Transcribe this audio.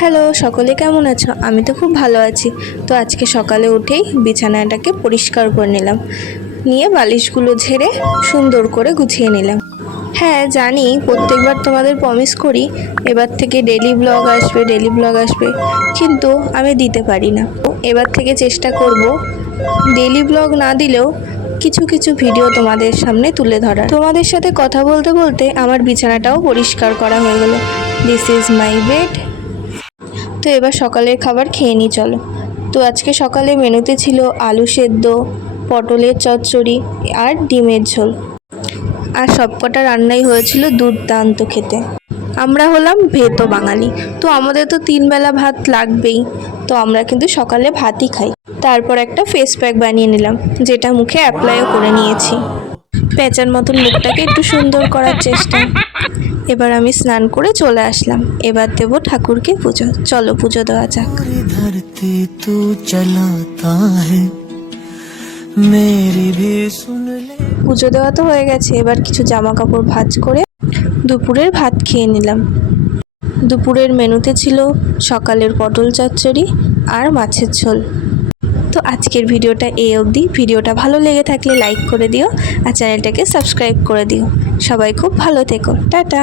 Hello, সকলে কেমন আছো? আমি তো খুব ভালো আছি। তো আজকে সকালে উঠেই বিছানাটাকে পরিষ্কার করে নিলাম, নিয়ে বালিশগুলো ঝেড়ে সুন্দর করে গুছিয়ে নিলাম। হ্যাঁ জানি, প্রত্যেকবার তোমাদের প্রমিস করি এবার থেকে ডেলি ব্লগ আসবে, কিন্তু আমি দিতে পারি না। এবার থেকে চেষ্টা করব ডেলি ব্লগ না দিলেও কিছু কিছু ভিডিও তোমাদের সামনে তুলে ধরা। তোমাদের সাথে কথা বলতে বলতে আমার বিছানাটাও পরিষ্কার করা হয়ে গেল। This is my bed. তো এবার সকালের খাবার খেয়ে নিই চলো। তো আজকে সকালে মেনুতে ছিল আলু সেদ্ধ, পটলের চচ্চড়ি আর ডিমের ঝোল। আর সবকটা রান্নাই হয়েছিল দুর্দান্ত খেতে। আমরা হলাম ভেতো বাঙালি, তো আমাদের তো 3 বেলা ভাত লাগবেই। তো আমরা কিন্তু সকালে ভাতই খাই। তারপর একটা ফেস প্যাক বানিয়ে নিলাম, যেটা মুখে অ্যাপ্লাইও করে নিয়েছি। পেঁচার মতন মুখটাকে একটু সুন্দর করার চেষ্টা। এবার আমি স্নান করে চলে আসলাম। এবার দেবো ঠাকুরকে পুজো। চলো পুজো দেওয়া যাক। धरती तू चलाता है मेरी भी सुन ले। পুজো দেওয়া তো হয়ে গেছে, এবার কিছু জামা কাপড় ভাঁজ করে দুপুরের ভাত খেয়ে নিলাম। দুপুরের মেনুতে ছিল সকালের পটল চচ্চড়ি আর মাছের ঝোল। তো আজকের ভিডিওটা এই অবধি। ভিডিওটা ভালো লেগে থাকলে লাইক করে দিও আর চ্যানেলটাকে সাবস্ক্রাইব করে দিও। সবাই খুব ভালো থেকো, টাটা।